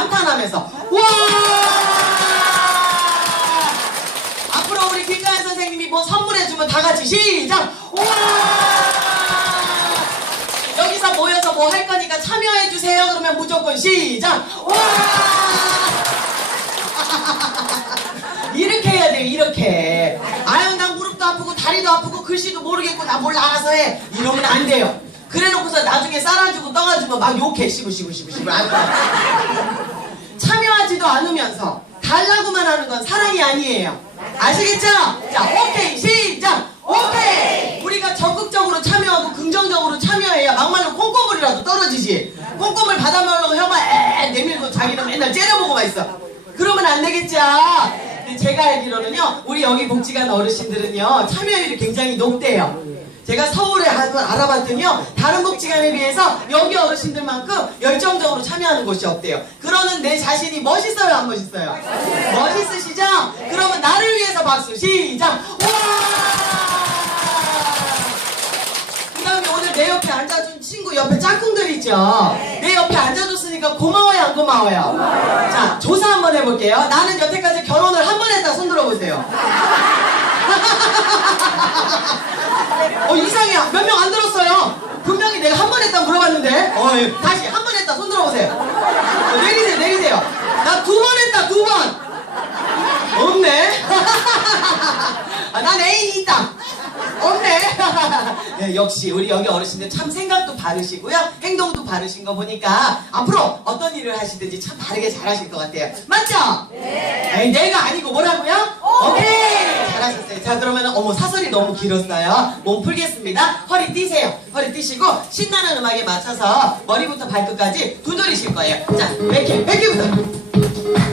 감탄하면서. 와! 앞으로 우리 김가연 선생님이 뭐 선물해주면 다 같이 시작! 와! 여기서 모여서 뭐 할 거니까 참여해주세요. 그러면 무조건 시작! 와! 이렇게 해야 돼요 이렇게. 아유 난 무릎도 아프고 다리도 아프고 글씨도 모르겠고 나 몰라. 알아서 해. 이러면 안 돼요. 그래놓고서 나중에 쌀아주고 떠가지고 막 욕해. 시부시부시부시부. 안 돼. 참여하지도 않으면서 달라고만 하는 건 사랑이 아니에요 아시겠죠? 자 오케이 시작 오케이 우리가 적극적으로 참여하고 긍정적으로 참여해야 막말로 콩고물이라도 떨어지지 콩고물 받아먹으려고 혀만 에 내밀고 자기는 맨날 째려보고만 있어 그러면 안 되겠죠? 제가 알기로는요, 우리 여기 복지관 어르신들은요, 참여율이 굉장히 높대요. 제가 서울에 한번 알아봤더니요, 다른 복지관에 비해서 여기 어르신들만큼 열정적으로 참여하는 곳이 없대요. 그러는 내 자신이 멋있어요, 안 멋있어요? 멋있으시죠? 그러면 나를 위해서 박수, 시작! 와! 그 다음에 오늘 내 옆에 앉아준 친구 옆에 짝꿍들 있죠? 내 옆에 앉아줬으니까 고마워요, 안 고마워요? 자, 조사 한번 해볼게요. 나는 여태까지 결혼을 한 번 했다. 손 들어보세요. 어, 이상해. 몇명 안 들었어요. 분명히 내가 한 번 했다 물어봤는데. 어, 예. 다시 한 번 했다. 손 들어보세요. 어, 내리세요, 내리세요. 나 두 번 했다, 두 번. 없네. 아, 난 애인이 있다. 없 네. 네, 역시 우리 여기 어르신들 참 생각도 바르시고요. 행동도 바르신 거 보니까 앞으로 어떤 일을 하시든지 참 바르게 잘하실 것 같아요. 맞죠? 네. 에이, 내가 아니고 뭐라고요? 오케이. 잘하셨어요. 자, 그러면 어머 사설이 너무 길었어요. 몸 풀겠습니다. 허리 띄세요. 허리 띄시고 신나는 음악에 맞춰서 머리부터 발끝까지 두드리실 거예요. 자, 100개, 100개부터.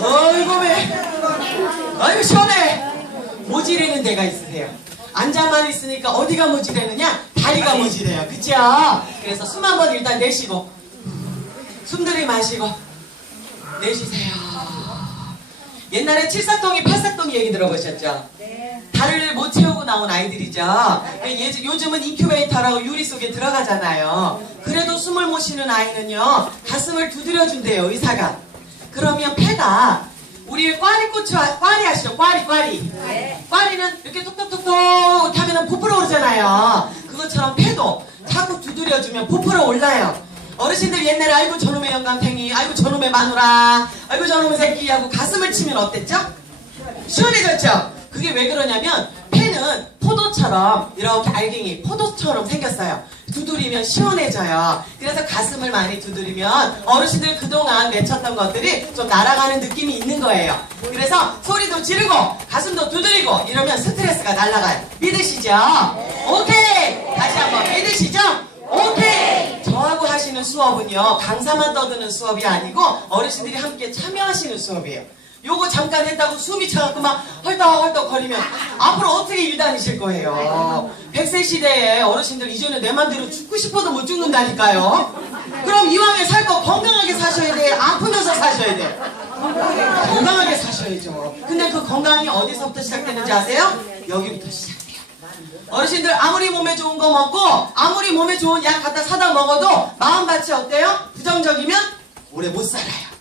어이구 왜? 아유 시원해. 모지르는 데가 있으세요. 앉아만 있으니까 어디가 모지르느냐? 다리가 모지래요. 그죠 그래서 숨 한번 일단 내쉬고 숨 들이 마시고 내쉬세요 옛날에 칠삭동이 팔삭동 얘기 들어보셨죠? 달을 못 채우고 나온 아이들이죠. 예, 요즘은 인큐베이터라고 유리 속에 들어가잖아요. 그래도 숨을 못 쉬는 아이는요, 가슴을 두드려준대요, 의사가. 그러면 폐가, 우리 꽈리고추, 아- 꽈리 아시죠? 꽈리, 꽈리. 꽈리는 이렇게 톡톡톡톡 하면 부풀어 오르잖아요. 그것처럼 폐도 자꾸 두드려주면 부풀어 올라요. 어르신들 옛날에 아이고 저놈의 영감탱이, 아이고 저놈의 마누라, 아이고 저놈의 새끼 하고 가슴을 치면 어땠죠? 시원해졌죠? 그게 왜 그러냐면 폐는 포도처럼 이렇게 알갱이 포도처럼 생겼어요. 두드리면 시원해져요. 그래서 가슴을 많이 두드리면 어르신들 그동안 맺혔던 것들이 좀 날아가는 느낌이 있는 거예요. 그래서 소리도 지르고 가슴도 두드리고 이러면 스트레스가 날아가요. 믿으시죠? 오케이! 다시 한번 믿으시죠? 오케이! 저하고 하시는 수업은요, 강사만 떠드는 수업이 아니고 어르신들이 함께 참여하시는 수업이에요. 요거 잠깐 했다고 숨이 차갖고 막 헐떡헐떡 거리면 앞으로 어떻게 일 다니실 거예요? 100세 시대에 어르신들 이제는 내 맘대로 죽고 싶어도 못 죽는다니까요. 그럼 이왕에 살 거 건강하게 사셔야 돼. 아프면서 사셔야 돼. 건강하게 사셔야죠. 근데 그 건강이 어디서부터 시작되는지 아세요? 여기부터 시작돼요. 어르신들 아무리 몸에 좋은 거 먹고 아무리 몸에 좋은 약 갖다 사다 먹어도 마음밭이 어때요? 부정적이면 오래 못 살아요.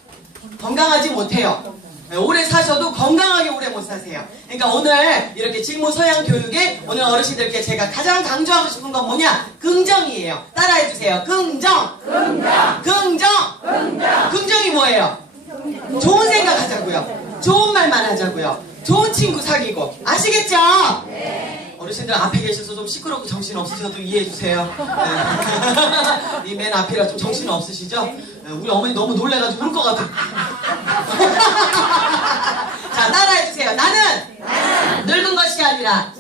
건강하지 못해요. 네, 오래 사셔도 건강하게 오래 못 사세요. 그러니까 오늘 이렇게 직무 소양 교육에 오늘 어르신들께 제가 가장 강조하고 싶은 건 뭐냐? 긍정이에요. 따라해 주세요. 긍정. 긍정. 긍정. 긍정. 긍정이 뭐예요? 좋은 생각 하자고요. 좋은 말만 하자고요. 좋은 친구 사귀고. 아시겠죠? 어르신들 앞에 계셔서 좀 시끄럽고 정신 없으셔도 이해해 주세요. 네. 이맨 앞이라 좀 정신 없으시죠? 네, 우리 어머니 너무 놀래가지고 울 것 같아. 자, 따라해 주세요. 나는 늙은 것이 아니라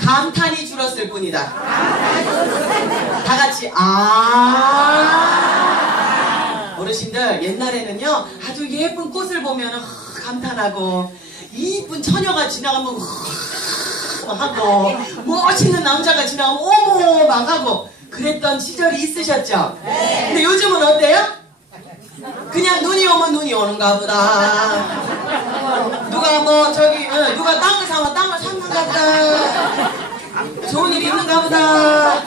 감탄이 줄었을 뿐이다. 다 같이 아. 어르신들 옛날에는요 아주 예쁜 꽃을 보면 감탄하고 이쁜 처녀가 지나가면 막 하고 멋있는 남자가 지나가면 어머 막 하고 그랬던 시절이 있으셨죠? 근데 요즘은 어때요? 그냥 눈이 오면 눈이 오는가 보다. 누가 뭐 저기 어, 누가 땅을 사면 땅을 샀는가 보다. 좋은 일이 있는가 보다.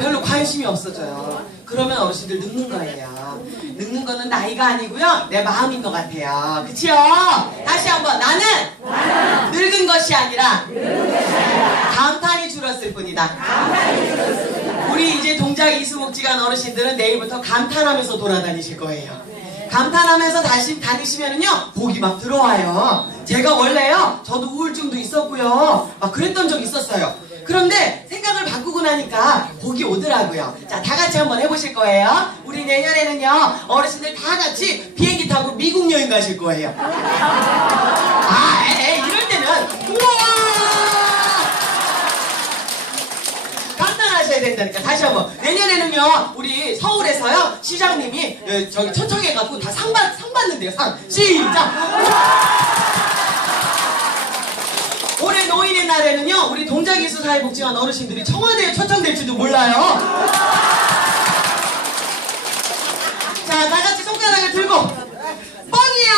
별로 관심이 없어져요. 그러면 어르신들 늙는 거예요. 늙는 거는 나이가 아니고요. 내 마음인 것 같아요. 그치요? 다시 한번 나는 늙은 것이 아니라 감탄이 줄었을 뿐이다. 우리 이제 동작 이수목지간 어르신들은 내일부터 감탄하면서 돌아다니실 거예요. 감탄하면서 다시 다니시면은요 복이 막 들어와요. 제가 원래요 저도 우울증도 있었고요 막 그랬던 적 있었어요. 그런데 생각을 바꾸고 나니까 복이 오더라고요. 자, 다 같이 한번 해보실 거예요. 우리 내년에는요 어르신들 다 같이 비행기 타고 미국 여행 가실 거예요. 아, 에, 에, 이럴 때는 우와! 감탄하셔야 된다니까. 다시 한번. 내년에는요 우리 서울에서요 시장님이 예, 저기 초청해 갖고 다 상 받 상 받는데요 상. 시작! 올해 노인의 날에는요 우리 동작이수 사회복지관 어르신들이 청와대에 초청될지도 몰라요. 자 다 같이 손가락을 들고. 뻥이야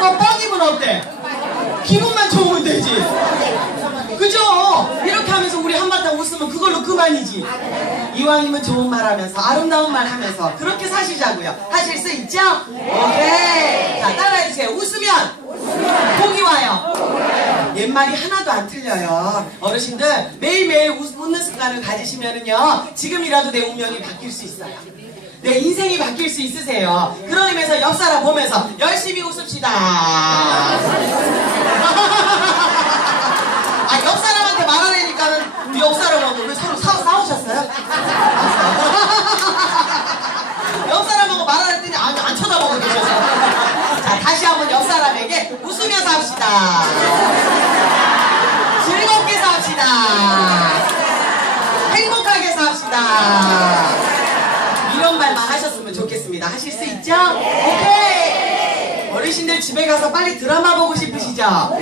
어 뻥이면 어때? 기분만 좋으면 되지. 그죠? 이렇게 하면서 우리 한바탕 웃으면 그걸로 그만이지. 이왕이면 좋은 말 하면서, 아름다운 말 하면서, 그렇게 사시자고요. 하실 수 있죠? 오케이. 자, 따라해주세요. 웃으면, 복이 와요. 옛말이 하나도 안 틀려요. 어르신들, 매일매일 웃, 웃는 습관을 가지시면은요, 지금이라도 내 운명이 바뀔 수 있어요. 내 인생이 바뀔 수 있으세요. 그런 의미에서 옆 사람 보면서 열심히 웃읍시다. 아, 옆 사람한테 말하려니까는 옆 사람하고 왜 서로 싸, 싸우 셨어요? 옆 사람하고 말하랬더니 안, 안 쳐다보고 계셨어요. 자, 다시 한번 옆 사람에게 웃으면서 합시다. 즐겁게 삽시다. 행복하게 삽시다. 이런 말만 하셨으면 좋겠습니다. 하실 수 있죠? 오케이! 어르신들 집에 가서 빨리 드라마 보고 싶으시죠?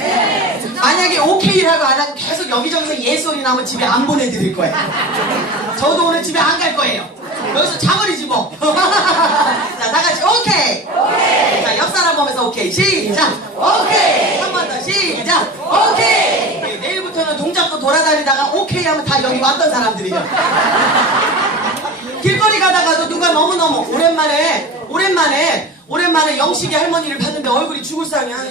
만약에 오케이라고 안 하고 계속 여기저기서 예 소리 나면 집에 안 보내드릴 거예요. 저도 오늘 집에 안 갈 거예요. 여기서 자버리지 뭐. 자, 다 같이 오케이. 자, 옆 사람 보면서 오케이. 시작. 오케이. 한 번 더 시작. 오케이. 네, 내일부터는 동작도 돌아다니다가 오케이 하면 다 여기 왔던 사람들이에요. 길거리 가다가도 누가 너무너무 오랜만에 오랜만에 오랜만에 영식이 할머니를 봤는데 얼굴이 죽을 상이 아유,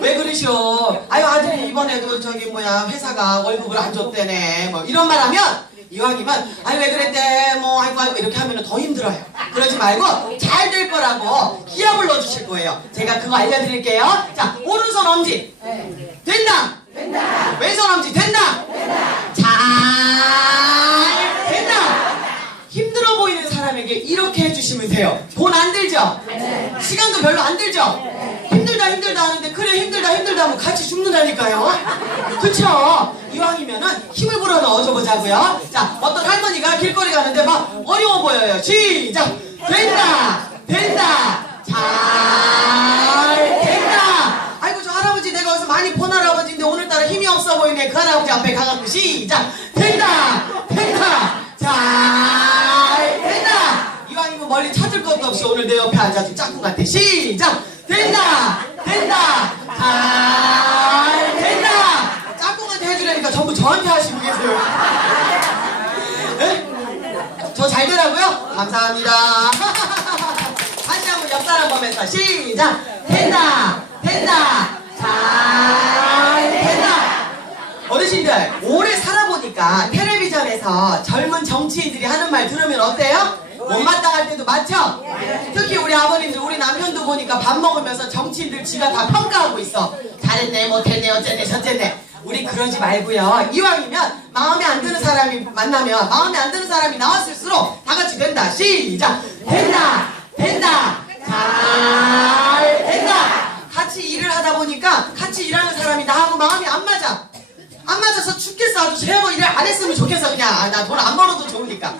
왜 그러시오? 아유 아들이 이번에도 저기 뭐야 회사가 월급을 안 줬대네. 뭐 이런 말 하면 이왕이면 아유 왜 그랬대? 뭐 아이고 아이고 이렇게 하면 더 힘들어요. 그러지 말고 잘 될 거라고 기합을 넣어주실 거예요. 제가 그거 알려드릴게요. 자 오른손 엄지. 된다. 된다 왼손 엄지. 된다. 잘 된다. 힘들어 보이는 사람에게 이렇게 해주시면 돼요. 돈 안 들죠? 시간도 별로 안 들죠? 힘 힘들다 힘들다 하면 같이 죽는다니까요. 그쵸? 이왕이면은 힘을 불어 넣어줘 보자고요. 자, 어떤 할머니가 길거리 가는데 막 어려워 보여요. 시작! 된다! 된다! 잘 된다! 아이고 저 할아버지 내가 어디서 많이 본 할아버지인데 오늘따라 힘이 없어 보이네. 그 할아버지 앞에 가갖고 시작! 된다! 된다! 잘 된다! 이왕이면 멀리 찾을 것도 없이 오늘 내 옆에 앉아준 짝꿍한테 시작! 된다! 된다! 잘 된다! 짝꿍한테 해주려니까 전부 저한테 하시고 계세요. 저잘 되라고요? 감사합니다. 다시 한번 옆 사람 보면서 시작! 된다! 된다! 잘 된다! 어르신들 오래 살아보니까 텔레비전에서 젊은 정치인들이 하는 말 들으면 어때요? 못마땅 할 때도 많죠? 특히 우리 아버님들 우리 남편도 보니까 밥 먹으면서 정치인들 지가 다 평가하고 있어. 잘했네 못했네 어쨌네 저쨌네. 우리 그러지 말고요. 이왕이면 마음에 안 드는 사람이 만나면 마음에 안 드는 사람이 나왔을수록 다 같이 된다. 시작! 된다 잘 된다 같이 일을 하다 보니까 같이 일하는 사람이 나하고 마음이 안 맞아 안 죽겠어 아주 제발 일을 안 했으면 좋겠어 그냥. 아, 나 돈 안 벌어도 좋으니까.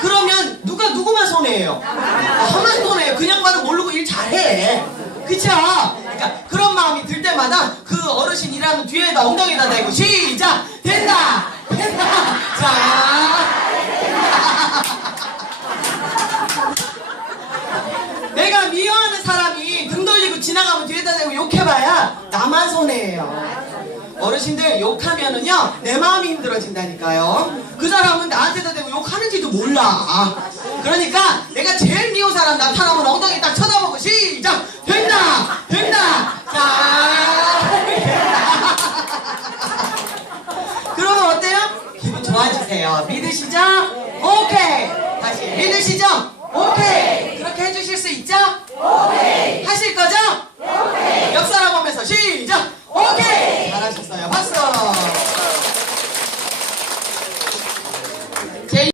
그러면 누가 누구만 손해예요? 아, 험한 손해예요. 그냥 봐도 모르고 일 잘해. 그쵸? 그러니까 그런 마음이 들 때마다 그 어르신 일하는 뒤에다 엉덩이에다 대고 시작! 된다! 된다! 자. 내가 미워하는 사람이 등 돌리고 지나가면 뒤에다 대고 욕해봐야 나만 손해예요. 어르신들 욕하면은요 내 마음이 힘들어진다니까요. 그 사람은 나한테다 대고 욕하는지도 몰라. 그러니까 내가 제일 미운 사람 나타나면 엉덩이 딱 쳐다보고 시작 된